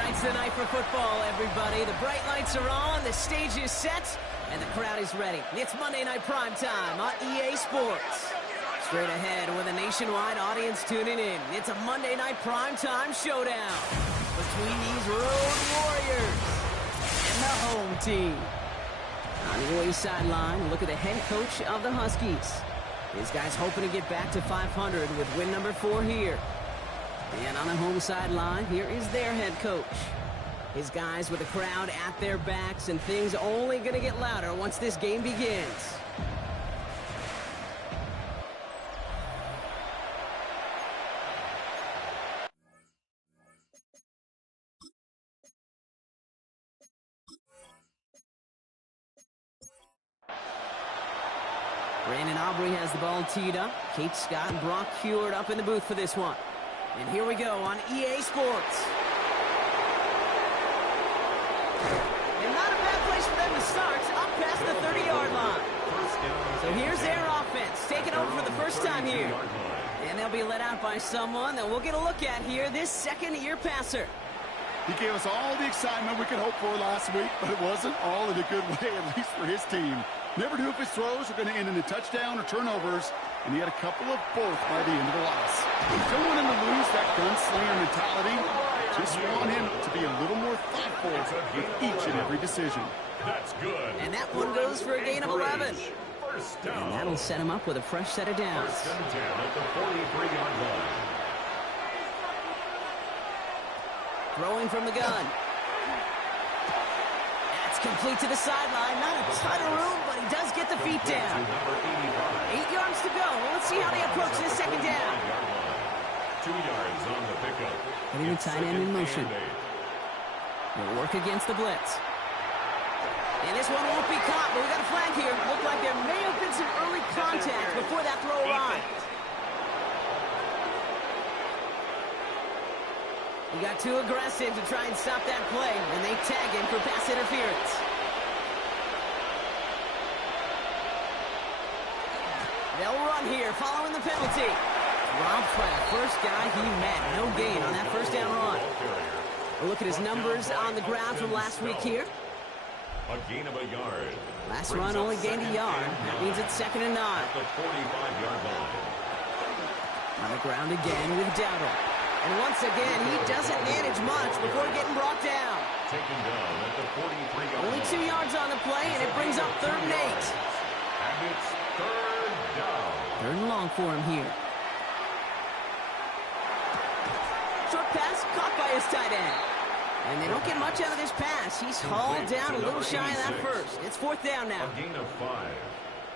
Tonight's the night for football, everybody. The bright lights are on, the stage is set, and the crowd is ready. It's Monday Night Primetime on EA Sports. Straight ahead with a nationwide audience tuning in. It's a Monday Night Primetime showdown between these road warriors and the home team. On the away sideline, look at the head coach of the Huskies. These guys hoping to get back to 500 with win number 4 here. And on the home sideline, here is their head coach. His guys with the crowd at their backs, and things only going to get louder once this game begins. Brandon Aubrey has the ball teed up. Kate Scott and Brock Heward up in the booth for this one. And here we go on EA Sports. And not a bad place for them to start, up past the 30-yard line. So here's their offense, taking over for the first time here. And they'll be let out by someone that we'll get a look at here, this second-year passer. He gave us all the excitement we could hope for last week, but it wasn't all in a good way, at least for his team. Never knew if his throws were going to end in a touchdown or turnovers, and he had a couple of both by the end of the loss. Don't want him to lose that gunslinger mentality. Just want him to be a little more thoughtful with each and every decision. That's good. And that one goes for a gain of 11. And that'll set him up with a fresh set of downs. First and 10 at the 43-yard line. Throwing from the gun. That's complete to the sideline. Not a ton of room, but he does get the feet down. 8 yards to go. Well, let's see how they approach this second down. 2 yards on the pickup. Putting the tight end in motion. They'll work against the blitz. And this one won't be caught, but we got a flag here. Looked like there may have been some early contact before that throw arrived. He got too aggressive to try and stop that play, and they tag him for pass interference. They'll run here following the penalty. Rob Pratt, first guy he met. No gain on that first down run. A look at his numbers on the ground from last week here. A gain of a yard. Last run only gained a yard. That means it's 2nd and 9. At the 45-yard line. On the ground again with Dowdle. And once again, he doesn't manage much before getting brought down. Taken down at the 43-yard line. Only 2 yards on the play, and it brings up 3rd and 8. And it's 3rd down. 3rd and long for him here. Short pass caught by his tight end. And they don't get much out of this pass. He's hauled down a little shy of that first. It's 4th down now. A gain of 5.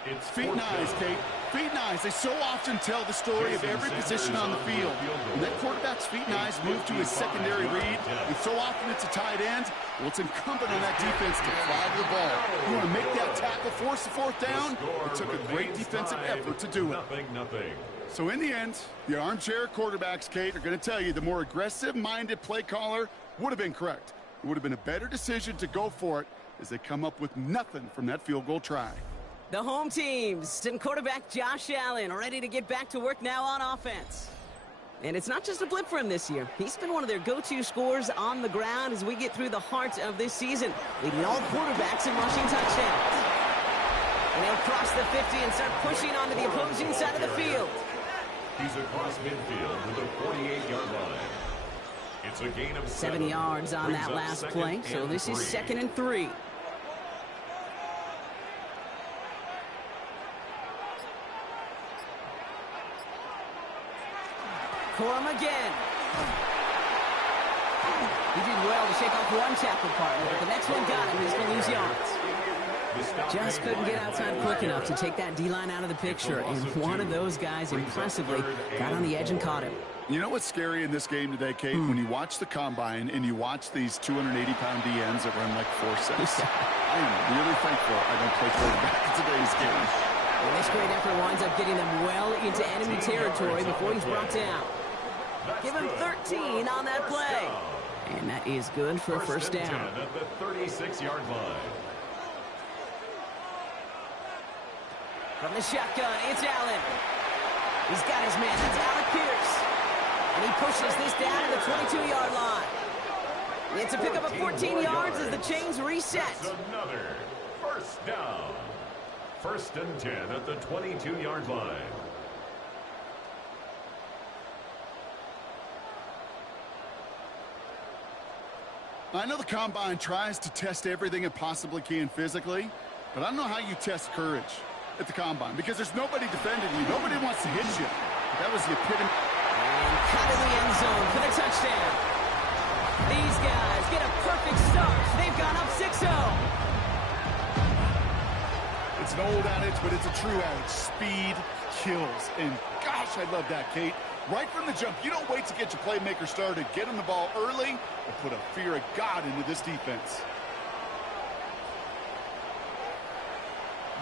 It's Feet and eyes, Kate. Feet and eyes. They so often tell the story of every position on the field. When that quarterback's feet and eyes move to his secondary read, and so often it's a tight end, well, it's incumbent on that defense to flag the ball. You want to make that tackle, force the 4th down? It took a great defensive effort to do it. Nothing. So in the end, the armchair quarterbacks, Kate, are going to tell you the more aggressive-minded play caller would have been correct. It would have been a better decision to go for it as they come up with nothing from that field goal try. The home teams and quarterback Josh Allen ready to get back to work now on offense. And it's not just a blip for him this year. He's been one of their go-to scorers on the ground as we get through the heart of this season, leading all quarterbacks in rushing touchdowns. And he'll cross the 50 and start pushing onto the opposing side of the field. He's across midfield to the 48-yard line. It's a gain of 7 yards on that last play, so this is 2nd and 3. Corum again. He did well to shake off one tackle partner, but the next one got him. He's going to lose yards. Just couldn't get outside quick enough to take that D-line out of the picture, and one of those guys impressively got on the edge and caught him. You know what's scary in this game today, Kate? When you watch the combine and you watch these 280-pound DNs that run like 4.6. I am really thankful I don't play quarterback in today's game. Well, this great effort winds up getting them well into enemy territory before he's brought down. Give him 13 on that play. And that is good for a first down. At the 36-yard line. From the shotgun, it's Allen. He's got his man. That's Alec Pierce. And he pushes this down to the 22-yard line. It's a pickup of 14 yards as the chains reset. That's another first down. 1st and 10 at the 22-yard line. I know the Combine tries to test everything it possibly can physically, but I don't know how you test courage at the Combine because there's nobody defending you. Nobody wants to hit you. That was the epitome. And cut in the end zone for the touchdown. These guys get a perfect start. They've gone up 6-0. It's an old adage, but it's a true adage. Speed kills. And gosh, I love that, Kate. Right from the jump, you don't wait to get your playmaker started. Get him the ball early and put a fear of God into this defense.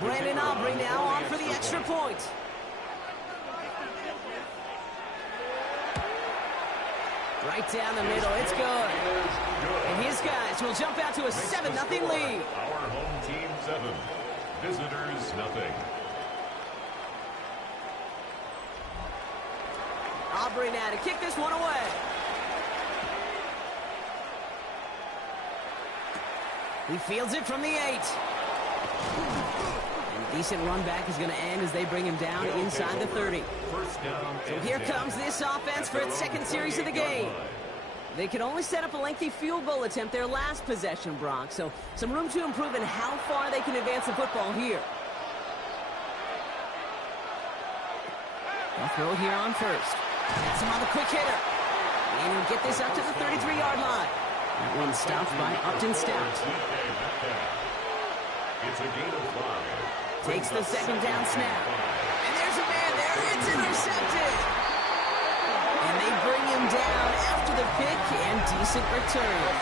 Brandon Aubrey now on for the extra point. Right down the middle, it's good. And his guys will jump out to a 7-0 lead. Our home team 7, visitors nothing. Aubrey now to kick this one away. He fields it from the 8. And a decent run back is going to end as they bring him down inside the 30. So here comes this offense for its second series of the game. They could only set up a lengthy field goal attempt their last possession, Brock. So some room to improve in how far they can advance the football here. They'll throw here on first. Gets him on the quick hitter. And he'll get this up to the 33-yard line. That one stopped by Upton Stout. It's a gain of 5. Takes the second down snap. And there's a man there. It's intercepted. And they bring him down after the pick and decent return.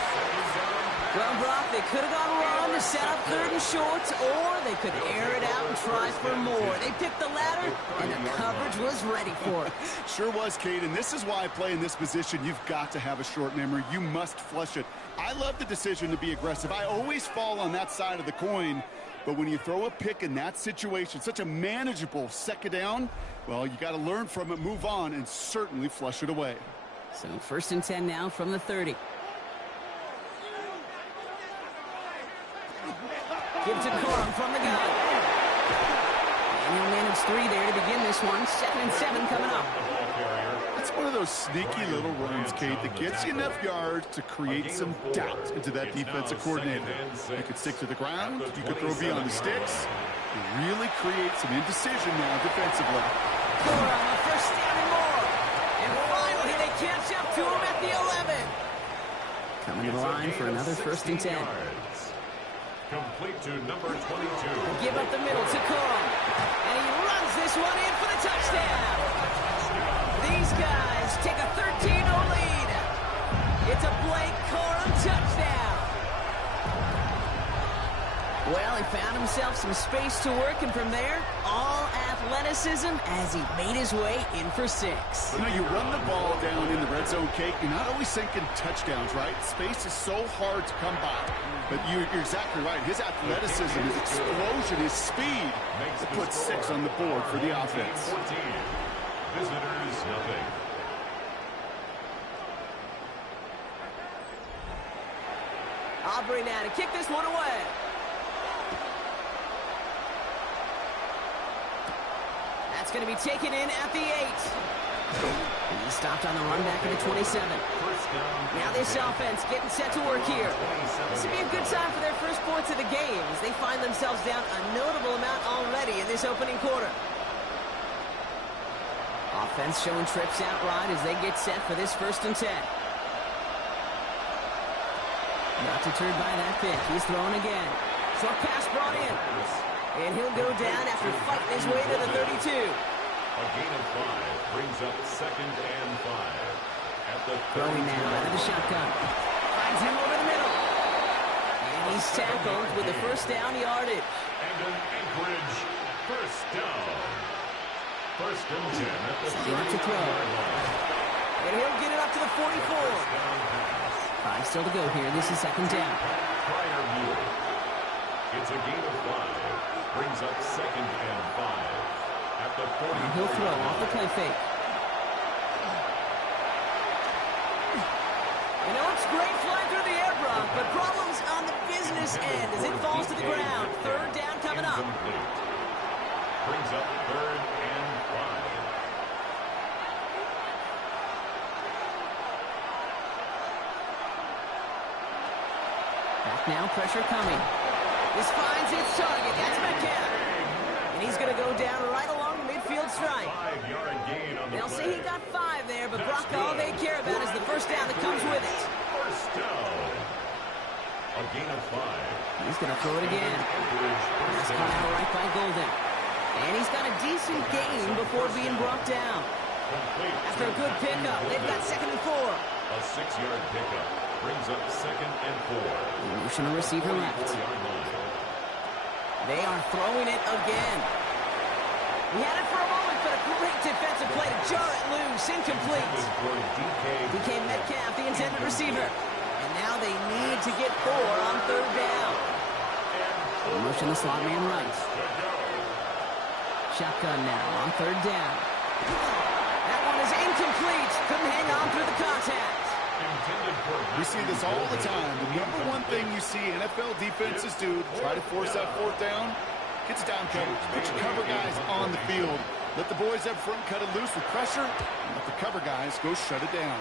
Well, Brock, they could have gone wrong to set up 3rd and short, or they could air it out and try for more. They picked the latter, and the coverage was ready for it. Sure was, Kate, and this is why I play in this position. You've got to have a short memory. You must flush it. I love the decision to be aggressive. I always fall on that side of the coin, but when you throw a pick in that situation, such a manageable 2nd down, well, you got to learn from it, move on, and certainly flush it away. So 1st and 10 now from the 30. Give to Corum from the gun. And he'll manage 3 there to begin this one. 2nd and 7 coming up. It's one of those sneaky little runs, Kate, that gets you enough yards to create some doubt into that defensive coordinator. You could stick to the ground. You could throw beyond the sticks. You really create some indecision now defensively. Corum, a 1st down and more. And finally they catch up to him at the 11. Coming to the line for another 1st and 10. Complete to number 22. Give up the middle to Corum. And he runs this one in for the touchdown. These guys take a 13-0 lead. It's a Blake Corum touchdown. Well, he found himself some space to work, and from there, all athleticism as he made his way in for 6. You know, you run the ball down in the red zone, Kate, you're not always thinking touchdowns, right? Space is so hard to come by. But you're exactly right. His athleticism, his explosion, his speed puts 6 on the board for the offense. 14. Visitors nothing. Aubrey now to kick this one away. That's going to be taken in at the 8. He stopped on the run back at the 27. Now this offense getting set to work here. This would be a good time for their first points of the game as they find themselves down a notable amount already in this opening quarter. Offense showing trips out wide as they get set for this 1st and 10. Not deterred by that pick. He's throwing again. Short pass brought in. And he'll go down after fighting his way to the 32. A gain of 5 brings up 2nd and 5. At the Throwing now out of the shotgun. Finds him over the middle. And he's tackled with the 1st down yardage. And an Anchorage 1st down. 1st and 10 at the 30-yard line. And he'll get it up to the 44. 5 still to go here. This is 2nd down. Prior view. It's a gain of 5. Brings up 2nd and 5. At the 40. And he'll throw off the play fake. You know, it's great flying through the air but problems on the business end as it falls to the ground. Third down coming up. Brings up 3rd and 5. Back now, pressure coming. This finds its target. That's Metcalf. And he's going to go down right along the midfield stripe. 5-yard gain on the They'll play. say he got 5 there, but Brock, all they care about is the first down that comes with it. First down. A gain of 5. He's going to throw it again. That's caught out right by Golden. And he's got a decent gain before being brought down. After a good pickup, they've got 2nd and 4. A 6-yard pickup brings up 2nd and 4. Motion receiver left. 4-yard line. They are throwing it again. We had it for a moment, but a great defensive play to jar it loose. Incomplete. DK Metcalf, the intended receiver. And now they need to get 4 on 3rd down. Motion the slot man right. Shotgun now on 3rd down. That one is incomplete. Couldn't hang on through the contact. We see this all the time. The number one thing you see NFL defenses do to try to force that 4th down, gets down coverage. Put your cover guys on the field. Let the boys up front cut it loose with pressure, and let the cover guys go shut it down.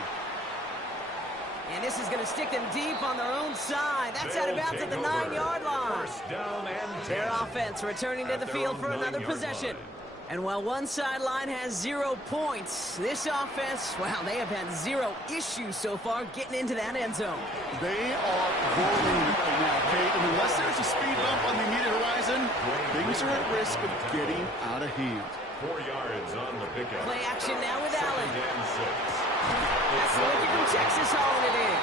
And this is going to stick them deep on their own side. That's out of bounds at the 9-yard line. First down and 10. Their offense returning to the field for another possession. And while one sideline has 0 points, this offense, well, they have had 0 issues so far getting into that end zone. They are rolling right now, Kate. And unless there's a speed bump on the immediate horizon, things are at risk of getting out of hand. 4 yards on the pickup. Play action now with Allen. 2nd and 6. That's the rookie from Texas hauling it in.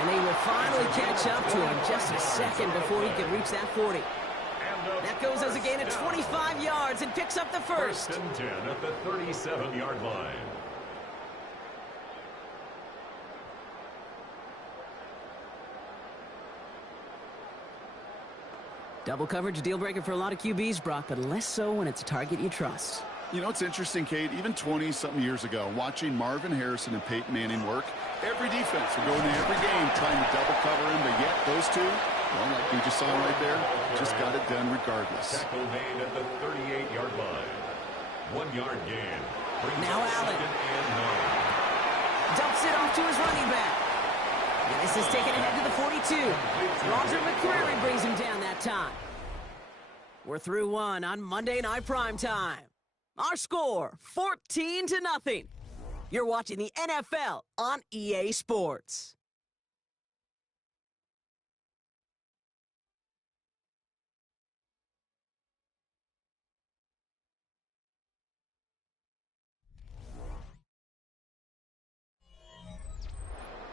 And they will finally catch up to him just a second before he can reach that 40. That goes as a gain of 25 yards and picks up the first. 1st and 10 at the 37-yard line. Double coverage, deal breaker for a lot of QBs, Brock, but less so when it's a target you trust. You know, it's interesting, Kate, even 20-something years ago, watching Marvin Harrison and Peyton Manning work, every defense would go into every game trying to double cover him, but yet those two, well, like we just saw right there, just got it done regardless. Tackle made at the 38-yard line. 1-yard gain. Now Allen. 2nd and 9. Dumps it off to his running back. And this is taken ahead to the 42. Roger McCreary brings him down that time. We're through 1 on Monday Night Primetime. Our score, 14-0. You're watching the NFL on EA Sports.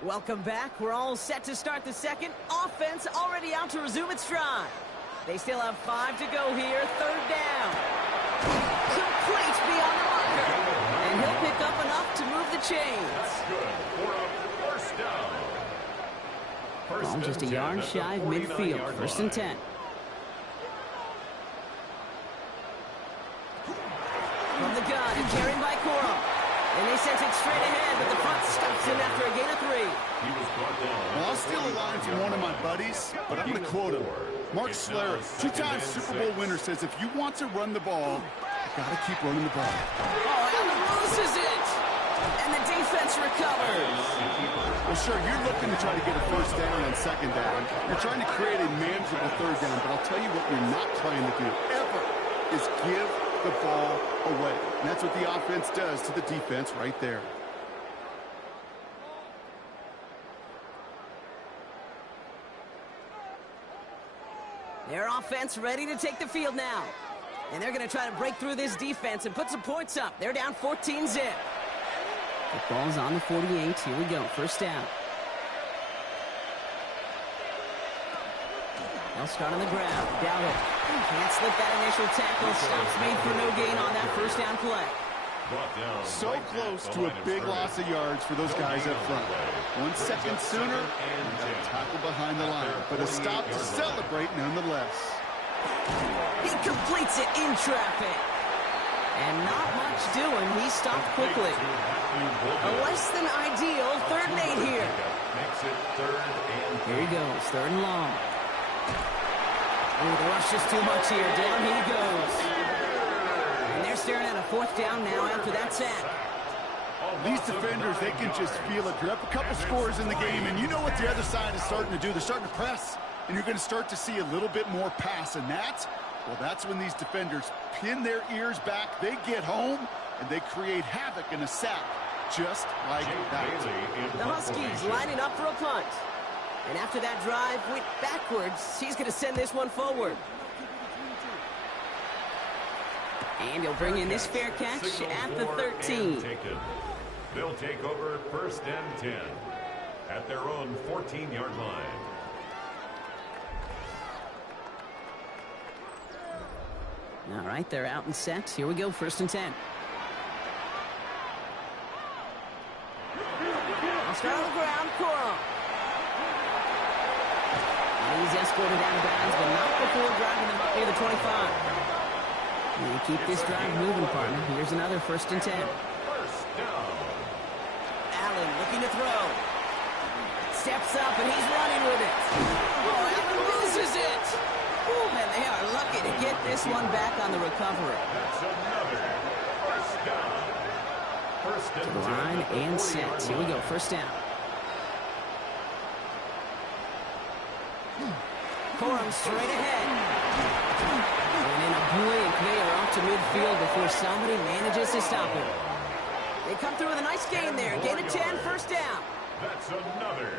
Welcome back. We're all set to start the second. Offense already out to resume its stride. They still have 5 to go here. 3rd down. Complete beyond the marker. And he'll pick up enough to move the chains. That's good for a first down. Ball just a yard shy of midfield. 1st and 10. From the gun and carried by Coral. And they sent it straight ahead, but the front stops him after a gain of 3. He was brought down. Well, I'll steal a line from one of my buddies, but I'm going to quote him. Mark Schlereth, 2-time Super Bowl winner, says if you want to run the ball, you got to keep running the ball. Oh, Allen loses it. And the defense recovers. Well, sure, you're looking to try to get a first down on 2nd down. You're trying to create a manageable 3rd down, but I'll tell you what you're not trying to do ever is give the ball away. And that's what the offense does to the defense right there. Their offense ready to take the field now. And they're going to try to break through this defense and put some points up. They're down 14-0. Football's on the 48. Here we go. First down. They'll start on the ground. Dowdle can't slip that initial tackle. Stops made for no gain on that first down play. So close to a big loss of yards for those guys up front. 1 second sooner, and got a tackle behind the line. But a stop to celebrate nonetheless. He completes it in traffic. And not much doing. He stopped quickly. A less than ideal 3rd and 8 here. Makes it 3rd and 8. Here he goes, 3rd and long. Ooh, the rush is too much here. Down he goes. And they're staring at a 4th down now after that sack. These defenders, they can just feel it. You're up a couple scores in the game, and you know what the other side is starting to do. They're starting to press, and you're going to start to see a little bit more pass. And that's when these defenders pin their ears back. They get home, and they create havoc in a sack, just like that. The Huskies lining up for a punt. And after that drive went backwards, he's going to send this one forward. And he'll bring in this fair catch at the 13. They'll take over 1st and 10 at their own 14-yard line. All right, they're out and set. Here we go, 1st and 10. I'll start on the ground, Coral. He's escorted out of bounds, but not before driving them up near the 25. And keep this drive moving, partner. Here's another 1st and 10. First down. Allen looking to throw. Steps up, and he's running with it. Oh, Allen loses it. Oh, man, they are lucky to get this one back on the recovery. That's another first down. First and To the line and set. Here we go, 1st down. Corum straight ahead. And in a blink, they are off to midfield before somebody manages to stop him. They come through with a nice gain there. Gain of 10, 1st down. That's another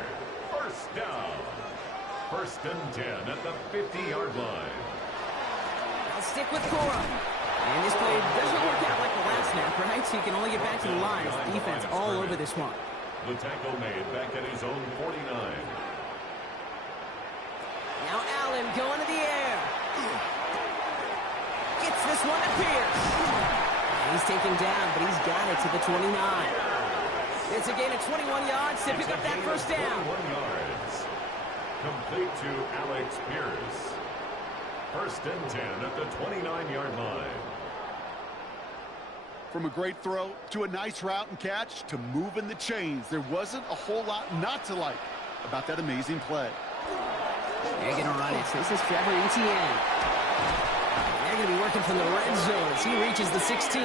first down. 1st and 10 at the 50-yard line. I'll stick with Corum. And this play doesn't work out like the last snap, right? So you can only get back to the line. The defense all over this one. The tackle made back at his own 49. Now Allen going to the air. Gets this one to Pierce. He's taken down, but he's got it to the 29. It's a gain of 21 yards to pick up that 1st down. 21 yards. Complete to Alex Pierce. 1st and 10 at the 29-yard line. From a great throw to a nice route and catch to moving the chains, there wasn't a whole lot not to like about that amazing play. They're going to run it. This is Trevor Etienne. They're going to be working from the red zone as he reaches the 16.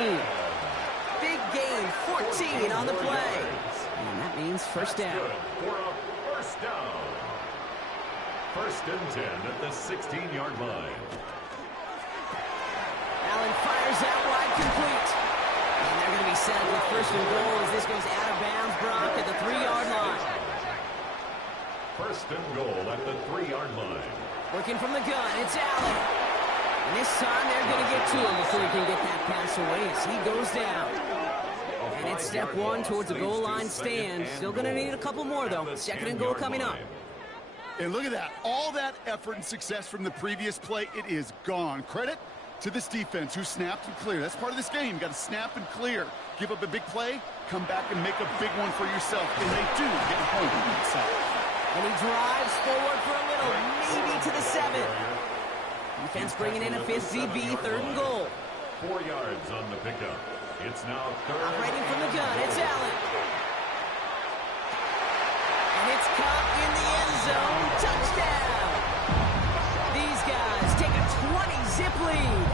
Big gain, 14 on the play. And that means 1st down. For a 1st down. 1st and 10 at the 16-yard line. Allen fires out wide, complete. And they're going to be set up with 1st and goal as this goes out of bounds, Brock, at the 3-yard line. 1st and goal at the 3-yard line. Working from the gun, it's Allen. And this time they're going to get to him before he can get that pass away as he goes down. And it's step 1 towards a goal line stand. Still going to need a couple more, though. 2nd and goal coming up. And look at that. All that effort and success from the previous play, it is gone. Credit to this defense who snapped and cleared. That's part of this game. You got to snap and clear. Give up a big play, come back and make a big one for yourself. And they do get home inside. And he drives forward for a little, maybe to the 7. Defense bringing in a 5th ZB, 3rd and goal. 4 yards on the pickup. It's now 3rd. Operating from the gun, it's Allen. And it's caught in the end zone. Touchdown! These guys take a 20-zip lead.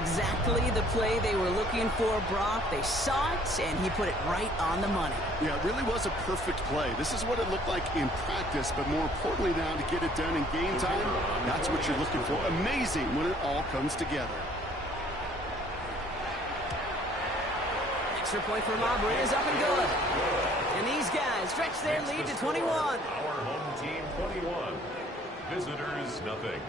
Exactly the play they were looking for, Brock. They saw it, and he put it right on the money. Yeah, it really was a perfect play. This is what it looked like in practice, but more importantly now, to get it done in game time, that's what you're looking for. Amazing when it all comes together. Extra point for Auburn is up and good. And these guys stretch their lead to 21. Our home team 21. Visitors nothing.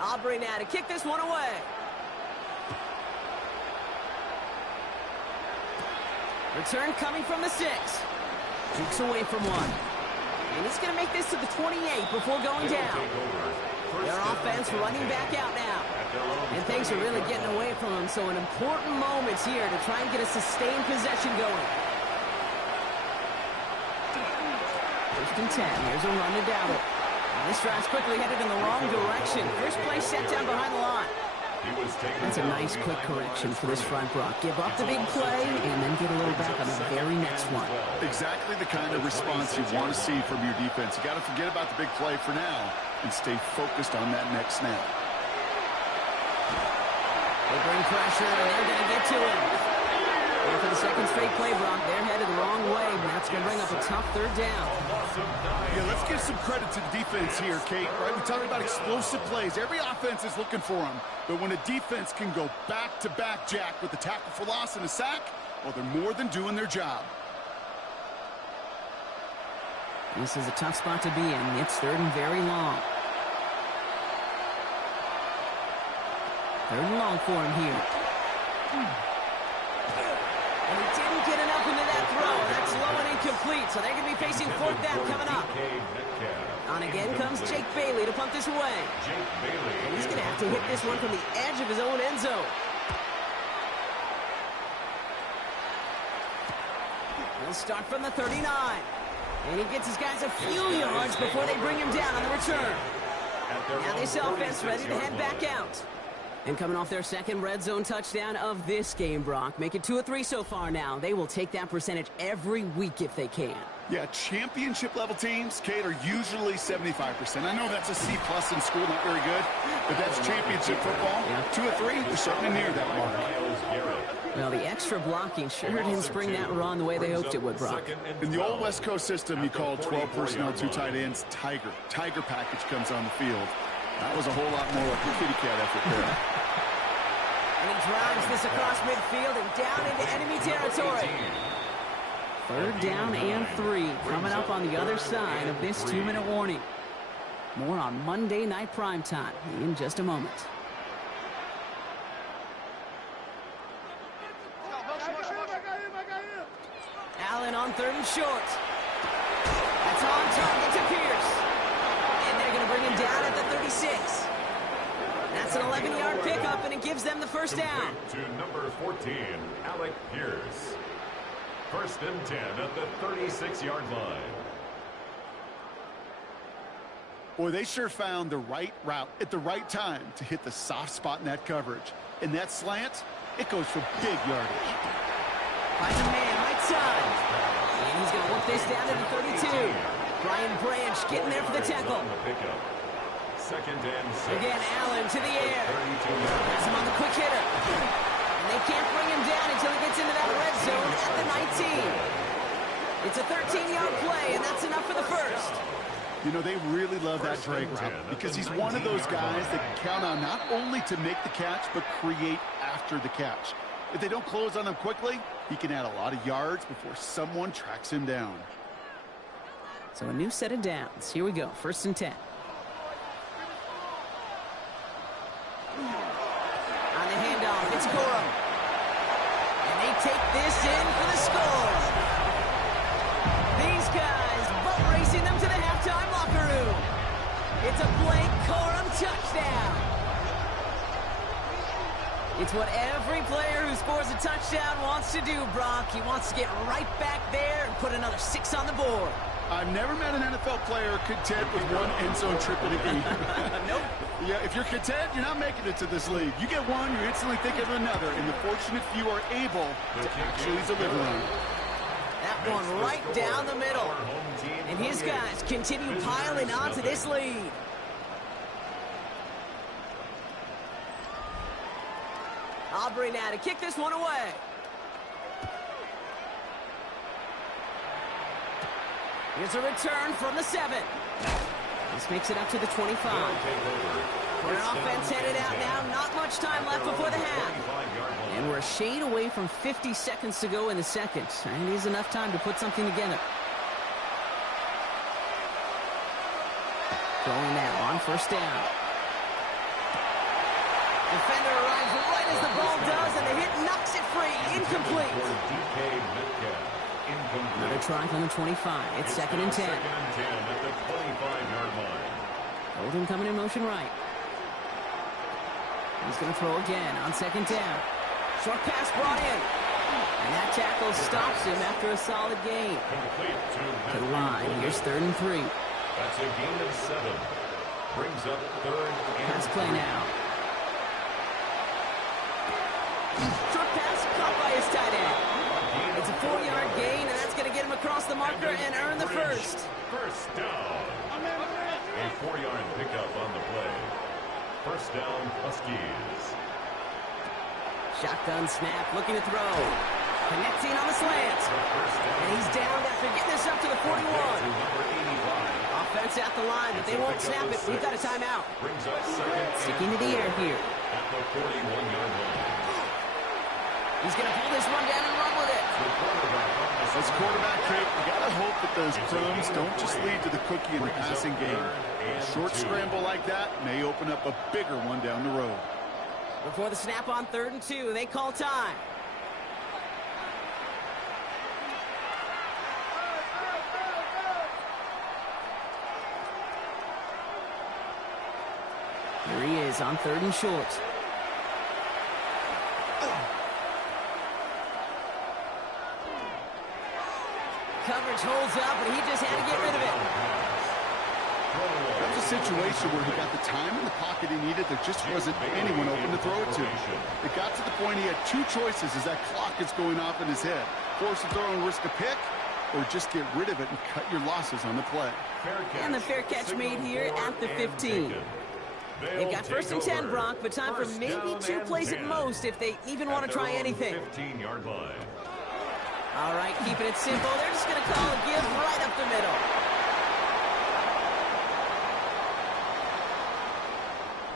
Aubrey now to kick this one away. Return coming from the 6. Jukes away from 1. And he's going to make this to the 28 before going down. Their offense running back out now. And things are really getting away from them, so an important moment here to try and get a sustained possession going. 1st and 10. Here's a run to Dowdle. This drive's quickly headed in the wrong direction. First play set down behind the line. That's a nice quick correction for this front, Brock. Give up the big play and then get a little back on the very next one. Exactly the kind of response you want to see from your defense. You got to forget about the big play for now and stay focused on that next snap. They bring pressure and they're going to get to him. And for the second straight play, Brock, they're headed the wrong way, and that's going to bring up a tough third down. Yeah, let's give some credit to the defense here, Kate. Right? We talked about explosive plays. Every offense is looking for them. But when a defense can go back-to-back, Jack, with a tackle for loss and a sack, well, they're more than doing their job. This is a tough spot to be in. It's third and very long. Third and long for him here. And he didn't get enough into that throw. That's low and incomplete, so they're going to be facing fourth down coming up. On again comes Jake Bailey to punt this away. And he's going to have to hit this one from the edge of his own end zone. He'll start from the 39. And he gets his guys a few yards before they bring him down on the return. Now this offense ready to head back out. And coming off their second red zone touchdown of this game, Brock. Make it 2 of 3 so far now. They will take that percentage every week if they can. Yeah, championship-level teams, Kate, are usually 75%. I know that's a C+ in school, not very good, but that's championship football. Yeah. 2 of 3, they're certainly near that mark. Well, the extra blocking sure didn't spring that run the way they hoped it would, Brock. In the old West Coast system, you called 12 personnel, 2 tight ends, Tiger. Tiger package comes on the field. That was a whole lot more like a kitty cat effort there. And he drives this across midfield and down into enemy territory. Third down and 3 coming up on the other side of this 2-minute warning. More on Monday Night Primetime in just a moment. Allen on third and short. That's on target to Pierce. And they're going to bring him down at the 36. That's an 11-yard pickup, and it gives them the first down. To number 14, Alec Pierce. First and 10 at the 36-yard line. Boy, they sure found the right route at the right time to hit the soft spot in that coverage. And that slant, it goes for big yardage. Finds a man, right side. And he's going to work this down to the 32. Brian Branch getting there for the tackle. Second and 6. Again, Allen to the air. Has him on the quick hitter. And they can't bring him down until he gets into that red zone at the 19. It's a 13-yard play, and that's enough for the first. You know, they really love that drag route because he's one of those guys that can count on not only to make the catch, but create after the catch. If they don't close on him quickly, he can add a lot of yards before someone tracks him down. So a new set of downs. Here we go, first and 10. On the handoff, it's Gorham. And they take this in for the score. These guys boat racing them to the halftime locker room. It's a Blake Corum touchdown. It's what every player who scores a touchdown wants to do, Brock. He wants to get right back there and put another 6 on the board. I've never met an NFL player content with one end zone trip in a game. Nope. Yeah, if you're content, you're not making it to this league. You get one, you instantly think of another, and the fortunate few are able to actually deliver on it. That one right down the middle. And his guys continue piling onto this lead. Aubrey now to kick this one away. Here's a return from the 7. This makes it up to the 25. For an offense headed out now, not much time left before the half. And we're a shade away from 50 seconds to go in the second. And it is enough time to put something together. Going now on first down. Defender arrives right as the ball does, and the hit knocks it free. Incomplete. Another try from the 25. It's second and 10. Second and 10 at the 25-yard line. Golden coming in motion right. He's going to throw again on second down. Short pass brought in. And that tackle stops him after a solid gain. To the line. Here's third and 3. That's a gain of 7. Brings up third and Pass play now. Short pass caught by his tight end. It's a 4-yard gain, and that's going to get him across the marker and earn the first. First down. A 4-yard pickup on the play. First down, Huskies. Shotgun snap, looking to throw. Connecting on the slant. And he's down after getting this up to the 41. Offense at the line, but they won't snap it. We've got a timeout. Brings up second. Sticking to the air here. At the 41-yard line. He's going to pull this one down and run with it. As quarterback, Kate, you got to hope that those crumbs don't just lead to the cookie in the passing game. A short scramble like that may open up a bigger one down the road. Before the snap on 3rd and 2, they call time. Here he is on 3rd and short. Coverage holds up, but he just had to get rid of it. That was a situation where he got the time in the pocket he needed. There just wasn't anyone open to throw it to. It got to the point he had 2 choices as that clock is going off in his head. Force a throw and risk a pick, or just get rid of it and cut your losses on the play. And the fair catch made here at the 15. They've got 1st and 10, Brock, but time for maybe 2 plays at most if they even want to try anything. 15-yard line. All right, keeping it simple. They're just going to call a give right up the middle.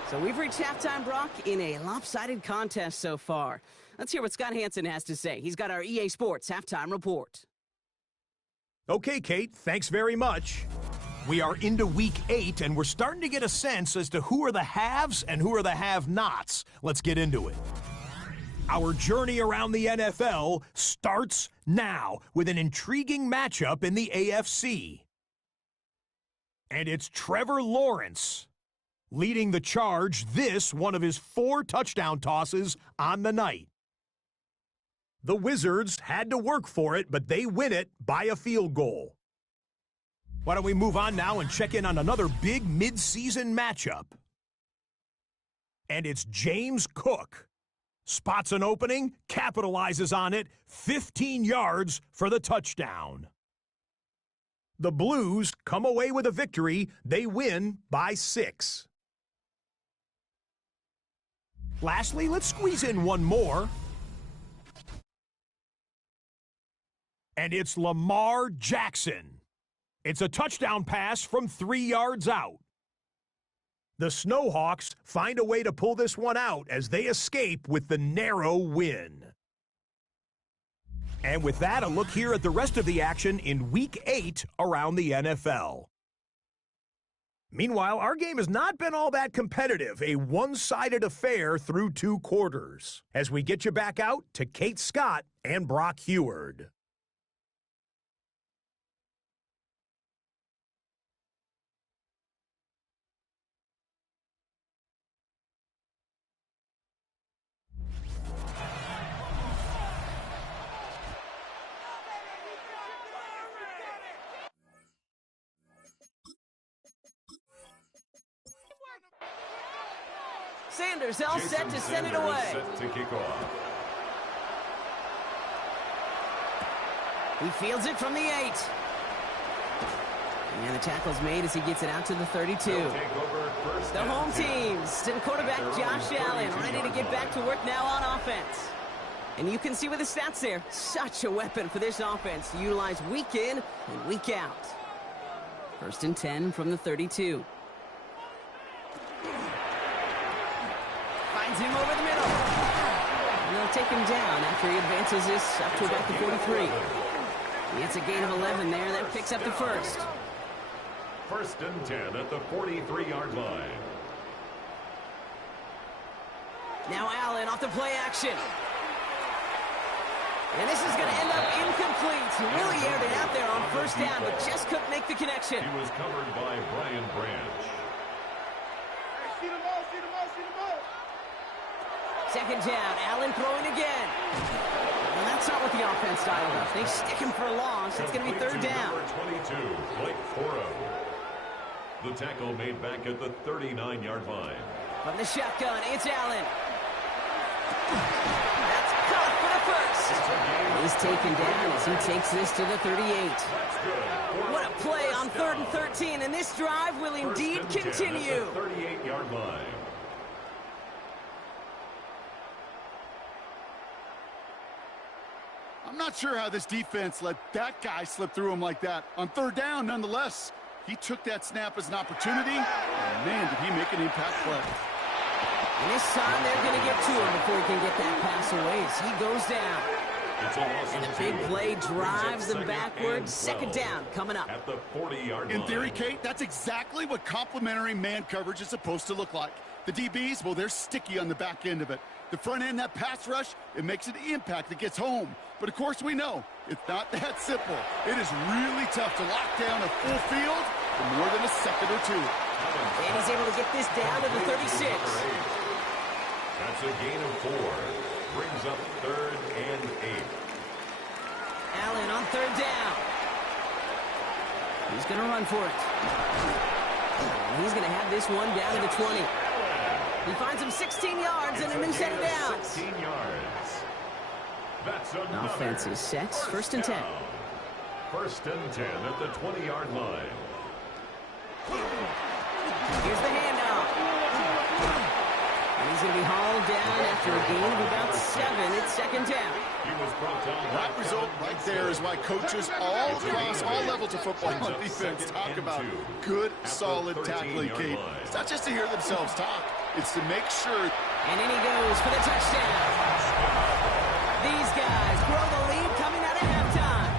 So we've reached halftime, Brock, in a lopsided contest so far. Let's hear what Scott Hansen has to say. He's got our EA Sports halftime report. Okay, Kate, thanks very much. We are into week 8, and we're starting to get a sense as to who are the haves and who are the have-nots. Let's get into it. Our journey around the NFL starts now with an intriguing matchup in the AFC. And it's Trevor Lawrence leading the charge, this one of his 4 touchdown tosses on the night. The Wizards had to work for it, but they win it by a field goal. Why don't we move on now and check in on another big mid-season matchup. And it's James Cook. Spots an opening, capitalizes on it, 15 yards for the touchdown. The Blues come away with a victory. They win by 6. Lastly, let's squeeze in one more. And it's Lamar Jackson. It's a touchdown pass from 3 yards out. The Snowhawks find a way to pull this one out as they escape with the narrow win. And with that, a look here at the rest of the action in Week 8 around the NFL. Meanwhile, our game has not been all that competitive, a one-sided affair through 2 quarters. As we get you back out to Kate Scott and Brock Heward. Sanders all set to send it away. Set to kick off. He fields it from the 8. And the tackle's made as he gets it out to the 32. The home teams and quarterback Josh Allen ready to get back to work now on offense. And you can see with the stats there, such a weapon for this offense to utilize week in and week out. 1st and 10 from the 32. Finds him over the middle. And they'll take him down after he advances this up to about the 43. He gets a gain of 11 there. That picks up the first. 1st and 10 at the 43-yard line. Now Allen off the play action. And this is going to end up incomplete. He really aired it out there on 1st down, but just couldn't make the connection. He was covered by Brian Branch. See the ball, see the ball, see the ball. 2nd down, Allen throwing again. Well, that's not what the offense dialed up. They stick him for a loss. It's going to be 3rd down. Number 22, Blake Foro. The tackle made back at the 39-yard line. From the shotgun, it's Allen. That's caught for the first. He's taken down as he takes this to the 38. What a play on 3rd and 13, and this drive will indeed continue. 38-yard line. I'm not sure how this defense let that guy slip through him like that. On 3rd down, nonetheless, he took that snap as an opportunity, and man, did he make an impact play. And this time they're going to get to him before he can get that pass away as he goes down. And the big play drives them backwards. 2nd down coming up. At the 40-yard line. In theory, Kate, that's exactly what complementary man coverage is supposed to look like. The DBs, well, they're sticky on the back end of it. The front end, that pass rush, it makes an impact that gets home. But, of course, we know it's not that simple. It is really tough to lock down a full field for more than a second or two. And he's able to get this down to the 36. That's a gain of 4. Brings up 3rd and 8. Allen on 3rd down. He's going to run for it. And he's going to have this one down to the 20. He finds him 16 yards and a new set of downs. 16 yards. That's another Offense is set. 1st and 10. 1st and 10 at the 20-yard line. Here's the handoff. And he's going to be hauled down after a gain of about 7. It's 2nd down. That result right there is why coaches all across all levels of football and defense talk about good, solid tackling, Kate. It's not just to hear themselves talk. It's to make sure. And in he goes for the touchdown. These guys grow the lead coming out of halftime.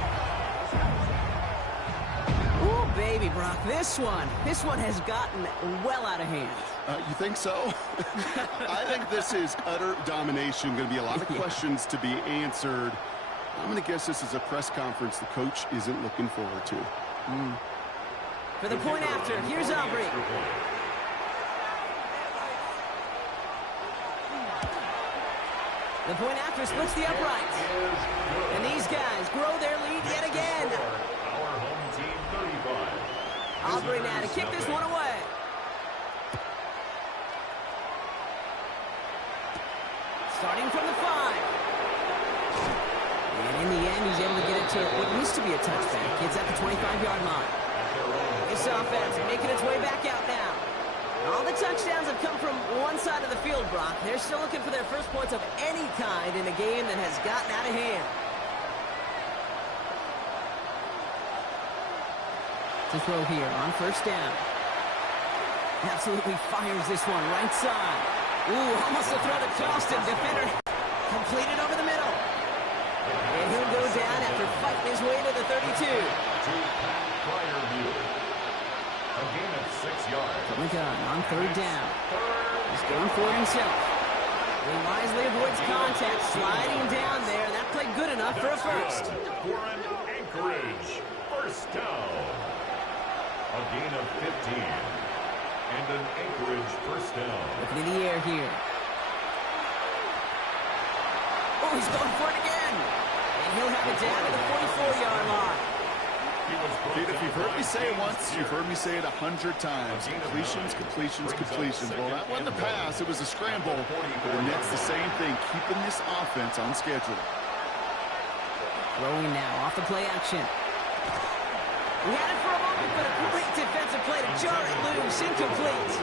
Ooh, baby, Brock, this one has gotten well out of hand. You think so? I think this is utter domination. Going to be a lot of questions to be answered. I'm going to guess this is a press conference the coach isn't looking forward to. For the point after, here's Aubrey. The point after splits the uprights. And these guys grow their lead yet again. Our home team 35. Aubrey now to kick this one away. Starting from the 5. And in the end, he's able to get it to what used to be a touchback. It's at the 25-yard line. This offense making its way back out now. All the touchdowns have come from one side of the field, Brock. They're still looking for their first points of any kind in a game that has gotten out of hand. To throw here on 1st down. Absolutely fires this one right side. Ooh, almost a throw to Charleston. Defender completed over the middle. And he'll go down after fighting his way to the 32. A gain of 6 yards. From the gun on 3rd down. He's going for it himself. He wisely avoids contact, sliding down there, and that played good enough for a first. For an Anchorage 1st down. A gain of 15. And an Anchorage 1st down. Looking in the air here. Oh, he's going for it again. And he'll have it down to the 44-yard line. Kate, if you've heard me say it once, you've heard me say it 100 times. Completions, completions, completions. Well, that wasn't a pass. It was a scramble. And that's the same thing, keeping this offense on schedule. Throwing now off the play action. We had it for a moment, but a great defensive play to jar it loose. Incomplete.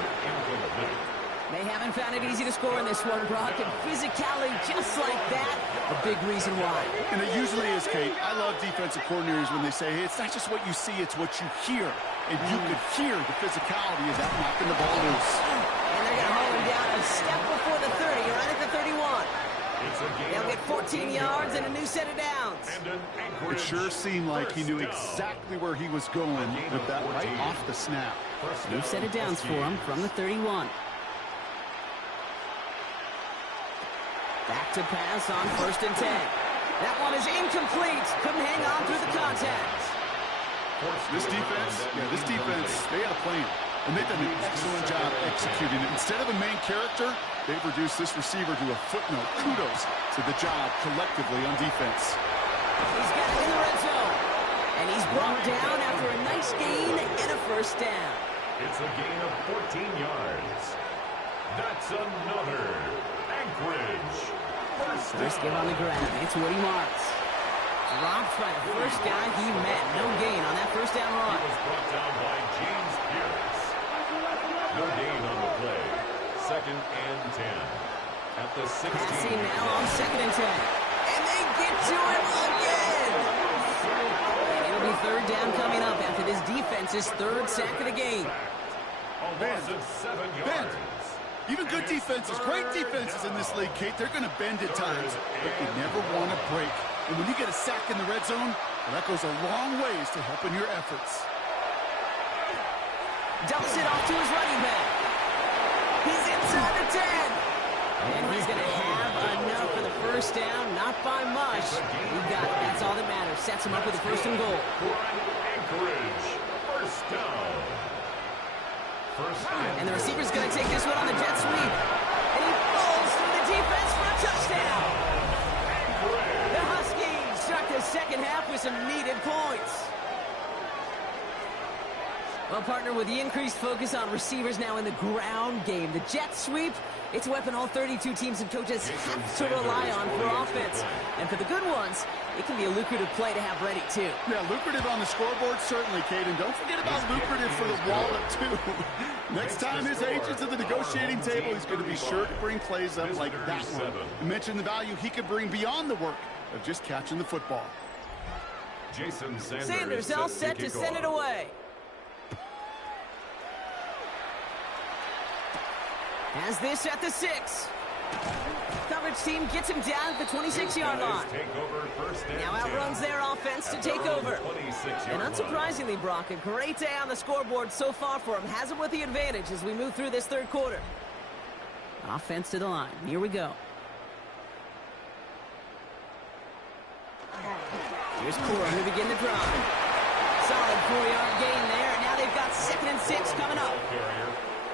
They haven't found it easy to score in this one, Brock, and physicality just like that, a big reason why. And it usually is, Kate. I love defensive coordinators when they say, hey, it's not just what you see, it's what you hear. And you could hear the physicality of that knocking the ball loose. And they're going to hold him down a step before the 30, right at the 31. They'll get 14 yards and a new set of downs. It sure seemed like he knew exactly where he was going with that right off the snap. New set of downs for him from the 31. Back to pass on 1st and 10. That one is incomplete. Couldn't hang on through the contact. This defense, they had a plan. And they've done an excellent job executing it. Instead of a main character, they've reduced this receiver to a footnote. Kudos to the job collectively on defense. He's got it in the red zone. And he's brought down after a nice gain and a 1st down. It's a gain of 14 yards. That's another Anchorage first down. First give on the ground. It's Woody Marks. Dropped by the first guy he met. No gain on that first down run. He was brought down by James Pierce. No gain on the play. 2nd and 10. At the 16. Passing now on 2nd and 10. And they get to him again. And it'll be 3rd down coming up after this defense's 3rd sack of the game. A loss of 7 yards. Even good defenses, great defenses in this league, Kate, they're going to bend at times, but they never want to break. And when you get a sack in the red zone, well, that goes a long ways to helping your efforts. Dumps it off to his running back. He's inside the 10. And he's going to have enough for the first down, not by much. He got it. That's all that matters. Sets him up with a 1st and goal. For Anchorage, first down. And the receiver's going to take this one on the jet sweep. And he falls through the defense for a touchdown. The Huskies start the second half with some needed points. Well, partner, with the increased focus on receivers now in the ground game, the jet sweep, it's a weapon all 32 teams and coaches have to rely on for offense. And for the good ones, it can be a lucrative play to have ready, too. Yeah, lucrative on the scoreboard, certainly, Kate. And don't forget about lucrative for the wallet, too. Next time his agent's at the negotiating table, he's going to be sure to bring plays up like that one. You mentioned the value he could bring beyond the work of just catching the football. Jason Sanders all set to send it away. Has this at the 6. Coverage team gets him down at the 26-yard line. Now outruns their offense to take over. And unsurprisingly, Brock, a great day on the scoreboard so far for him. Has him with the advantage as we move through this 3rd quarter. Offense to the line. Here we go. Here's Corum to begin the drive. Solid 4-yard gain there. And now they've got 2nd and 6 coming up.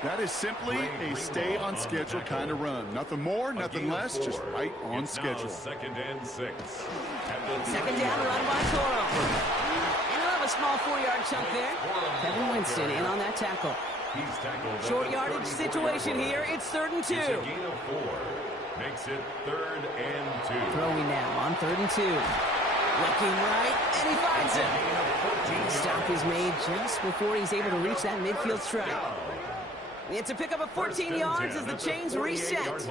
That is simply a stay-on-schedule kind of run. Nothing more, nothing less, just right on schedule. 2nd and 6. 2nd down run by Corum. And he'll have a small 4-yard chunk there. Kevin Winston in on that tackle. Short yardage situation here. It's 3rd and 2. It's a gain of 4. Makes it 3rd and 2. Throwing now on 3rd and 2. Looking right, and he finds him. The stop is made just before he's able to reach that midfield strike. It's a pickup of 14 yards as the chains reset.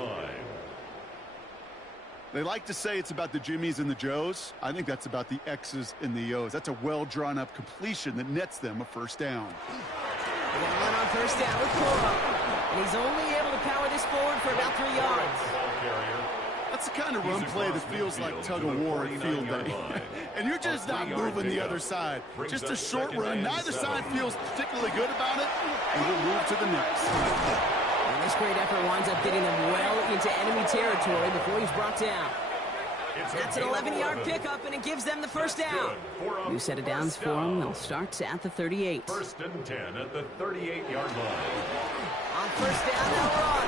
They like to say it's about the Jimmies and the Joes. I think that's about the X's and the O's. That's a well-drawn-up completion that nets them a 1st down. They're going to run on 1st down with Corum. And he's only able to power this forward for about 3 yards. That's the kind of run play that feels like tug-of-war at field day. And you're just not moving the other side. Just a short run. Neither side feels particularly good about it. And we'll move to the next. And this great effort winds up getting them well into enemy territory before he's brought down. That's an 11-yard pickup, and it gives them the 1st down. New set of downs for them. They'll start at the 38. 1st and 10 at the 38-yard line. On 1st down, they'll run.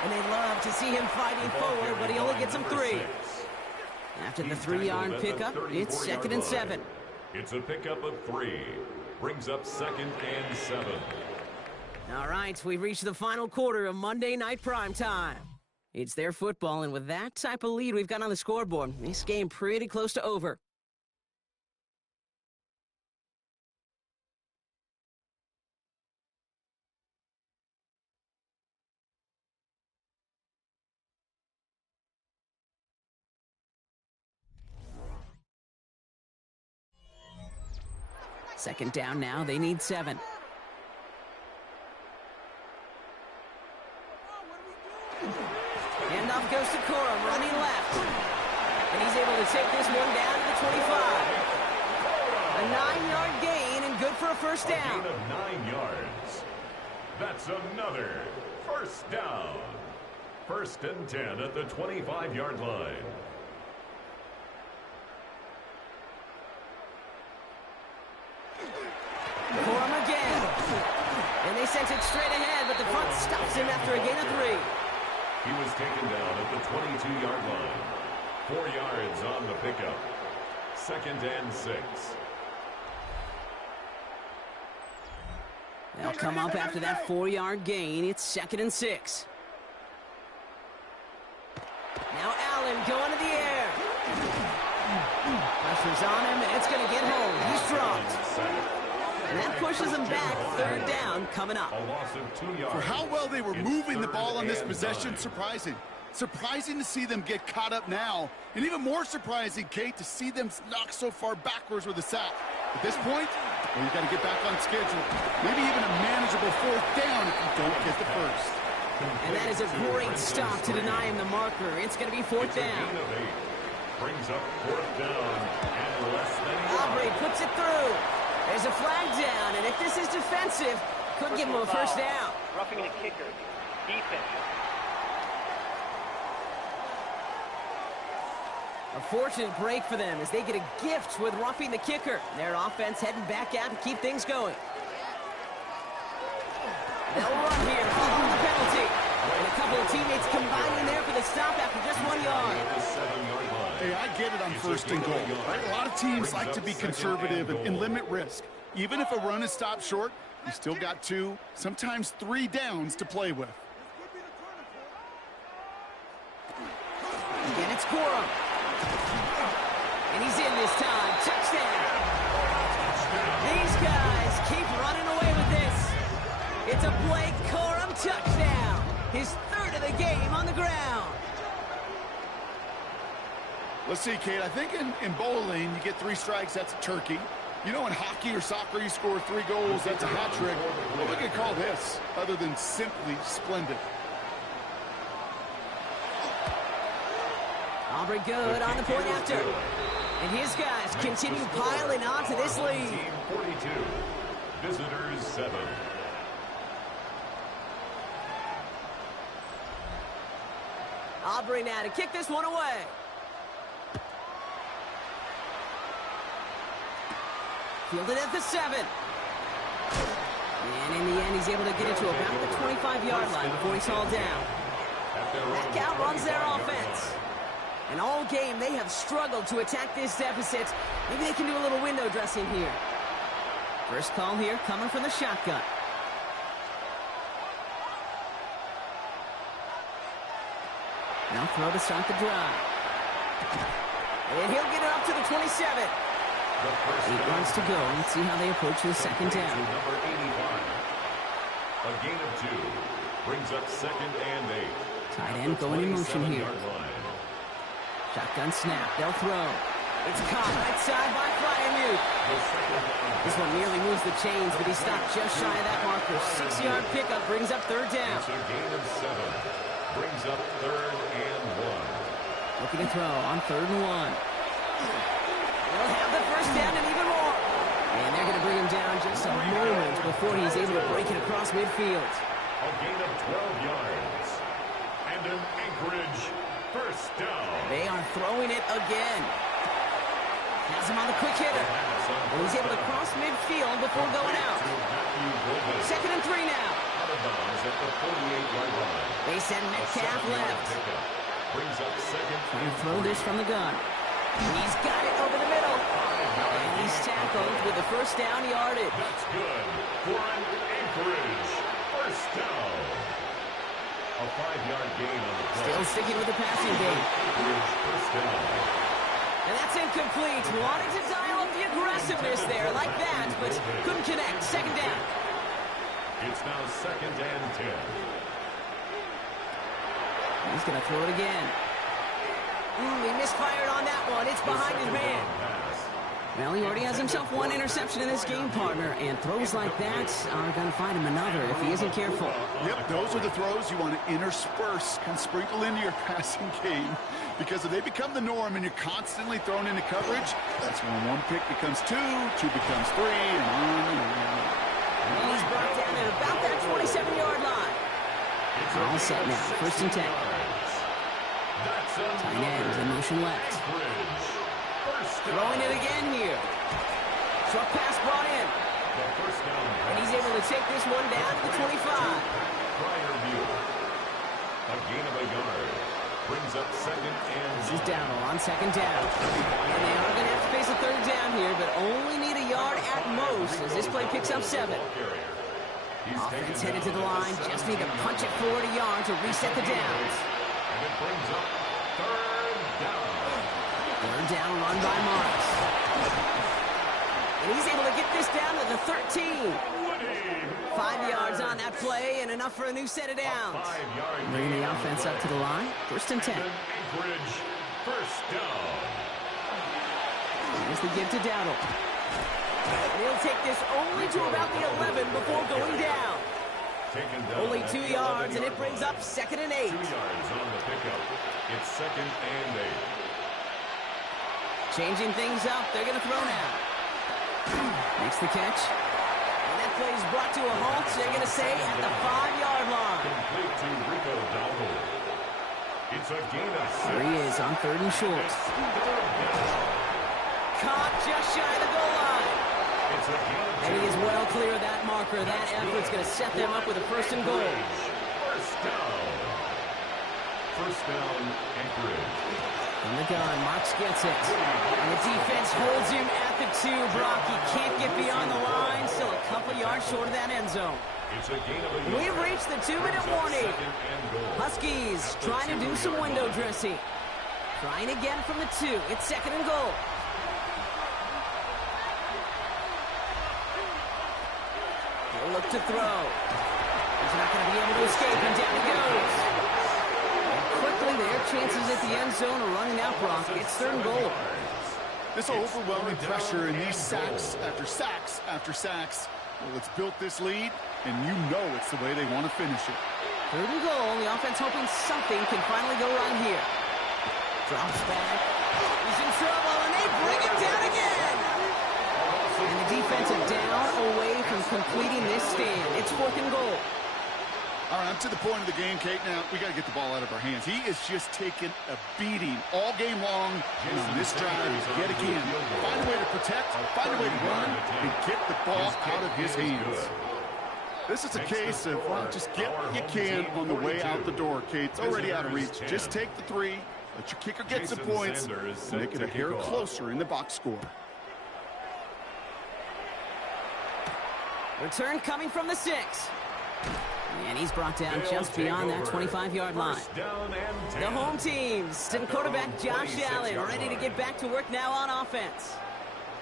And they love to see him fighting forward, but he only gets them 3. After the 3-yard pickup, it's 2nd and 7. It's a pickup of 3. Brings up 2nd and 7. All right, we've reached the final quarter of Monday Night Primetime. It's their football, and with that type of lead we've got on the scoreboard, this game pretty close to over. Second down now, they need 7. Handoff goes to Corum, running left. And he's able to take this one down to the 25. A 9-yard gain and good for a 1st down. A gain of 9 yards. That's another 1st down. 1st and 10 at the 25-yard line. Corum again. And they sent it straight ahead, but the front stops him after a gain of 3. He was taken down at the 22-yard line. 4 yards on the pickup. 2nd and 6. They'll come up after that 4-yard gain. It's 2nd and 6. Now Allen going to the air. Pressure's on him, and it's going to get home. He's dropped. And that pushes him back. 3rd down coming up. For how well they were moving the ball on this possession, surprising. Surprising to see them get caught up now. And even more surprising, Kate, to see them knock so far backwards with a sack. At this point, well, you got to get back on schedule. Maybe even a manageable 4th down if you don't get the first. And that is a great stop to deny him the marker. It's going to be 4th down. Brings up 4th down and less than Aubrey puts it through. There's a flag down, and if this is defensive, could give him a first down. Roughing the kicker. Defense. A fortunate break for them as they get a gift with roughing the kicker. Their offense heading back out to keep things going. They'll run here for the penalty. And a couple of teammates combining there for the stop after just 1 yard. Hey, I get it on 1st and goal. Right? A lot of teams like to be conservative and limit risk. Even if a run is stopped short, you still got 2, sometimes 3 downs to play with. Again, it's Corum. And he's in this time. Touchdown. These guys keep running away with this. It's a Blake Corum touchdown. His 3rd of the game on the ground. Let's see, Kate. I think in bowling, you get 3 strikes, that's a turkey. You know, in hockey or soccer, you score 3 goals, that's a hat trick. What we could call this, other than simply splendid? Aubrey good on the point after. And his guys continue piling on to this lead. Team 42. Visitors 7. Aubrey now to kick this one away. Fielded at the 7. And in the end, he's able to get it to about the 25-yard line before he's hauled down. That outruns their offense. And all game, they have struggled to attack this deficit. Maybe they can do a little window dressing here. First call here coming from the shotgun. Now throw to start the drive. And he'll get it up to the 27. 8 runs to go. Let's see how they approach the 2nd down. Number 85. A gain of 2. Brings up 2nd and 8. Tight end going in motion here. Shotgun snap. They'll throw. It's caught right side by Fryermuth. This one nearly moves the chains, but he stopped just shy of that marker. 6-yard pickup brings up 3rd down. It's a gain of 7. Brings up 3rd and 1. Looking to throw on 3rd and 1. They'll have the first down and even more. And they're going to bring him down just a moment before he's able to break it across midfield. A gain of 12 yards. And an Anchorage first down. They are throwing it again. Has him on the quick hitter. And he's able to cross midfield before going out. 2nd and 3 now. Out of bounds at the 48-yard line. They send Metcalf left. Brings up 2nd. Trying to throw this from the gun. He's got it over the middle. And he's tackled with the first down yardage. That's good for an Anchorage first down. A 5-yard gain on the play. Still sticking with the passing game. Anchorage first down. And that's incomplete. Wanted to dial up the aggressiveness there like that, but couldn't connect. 2nd down. It's now 2nd and 10. He's going to throw it again. He misfired on that one. It's behind his man. Well, he already has himself 1 interception in this game, partner, and throws like that are going to find him another if he isn't careful. Yep, those are the throws you want to intersperse, kind of sprinkle into your passing game, because if they become the norm and you're constantly thrown into coverage, that's when 1 pick becomes 2, 2 becomes 3, and on and on. He's brought down at about that 27-yard line. All set now, 1st and 10. Tight end in motion left. Throwing it again here. Short pass brought in. And he's able to take this one down to the 25. A gain of a yard. Brings up 2nd and This is down on 2nd down. And they are going to have to face a 3rd down here, but only need a yard at most as this play picks up 7. Offense headed to the line. Just need to punch it forward a yard to reset the downs. And it brings up third down. Third down, run by Marks. And he's able to get this down to the 13. 5 yards on that play and enough for a new set of downs. Bringing the offense up to the line. First and 10. Anchorage, first down. Here's the give to Dowdle. And he'll take this only to about the 11 before going down. Only 2 yards, and it brings up 2nd and 8. 2 yards on the pickup. It's 2nd and 8. Changing things up. They're going to throw now. Makes the catch. And that play is brought to a halt. So they're going to say at the 5-yard line. Complete to Rico Dowdle. It's a gain of 6. There he is on 3rd and short. Caught just shy of the goal line. It's a gain of 2. And he is well clear of that marker. That effort's going to set them up with a 1st and goal. First down. First down, Anchorage. From the gun, Marks gets it. And the defense holds him at the 2, Brock. He can't get beyond the line. Still a couple yards short of that end zone. It's a gain of a We've reached the 2-minute warning. Huskies trying to do some window dressing. Trying again from the 2. It's 2nd and goal. He'll look to throw. He's not going to be able to escape, and down he goes. Quickly, their chances at the end zone are running out, Brock. It's 3rd and goal. This overwhelming pressure and these sacks after sacks after sacks. Well, it's built this lead, and you know it's the way they want to finish it. 3rd and goal. The offense hoping something can finally go right here. Drops back. He's in trouble, and they bring him down again. And the defensive down away from completing this stand. It's 4th and goal. All right, I'm to the point of the game, Kate. Now, we got to get the ball out of our hands. He is just taking a beating all game long. And on this drive, yet again, find a way to protect, find a way to run, and get the ball out of his hands. This is a case of, well, just get what you can on the way out the door, Kate. It's already out of reach. Just take the 3, let your kicker get some points, and make it a hair closer in the box score. Return coming from the 6. And he's brought down just beyond that 25-yard line. The home teams and quarterback Josh Allen ready to get back to work now on offense.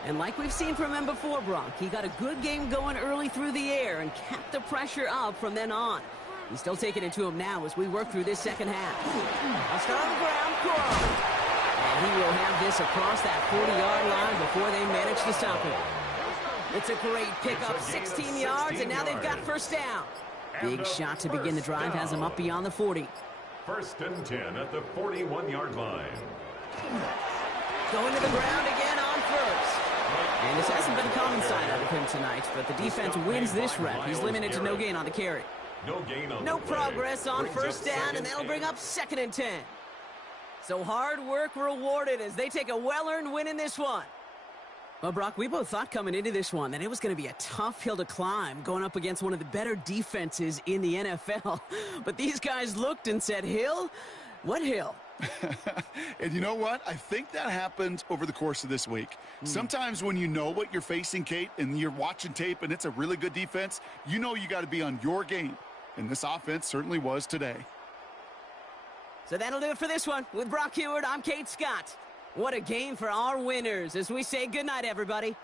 And like we've seen from him before, Brock, he got a good game going early through the air and kept the pressure up from then on. He's still taking it to him now as we work through this second half. I'll start on the ground, Coral. And he will have this across that 40-yard line before they manage to stop him. It's a great pickup, 16 yards, and now they've got 1st down. Big shot to begin the drive has him up beyond the 40. 1st and 10 at the 41-yard line. Going to the ground again on 1st. And this hasn't been a common side out of him tonight, but the defense wins this rep. He's limited to no gain on the carry. No gain on no progress on 1st down, and that'll bring up 2nd and 10. So hard work rewarded as they take a well-earned win in this one. Well, Brock, we both thought coming into this one that it was going to be a tough hill to climb going up against one of the better defenses in the NFL. But these guys looked and said, Hill? What hill? And you know what? I think that happened over the course of this week. Sometimes when you know what you're facing, Kate, and you're watching tape and it's a really good defense, you know you got to be on your game. And this offense certainly was today. So that'll do it for this one. With Brock Heward, I'm Kate Scott. What a game for our winners as we say goodnight, everybody.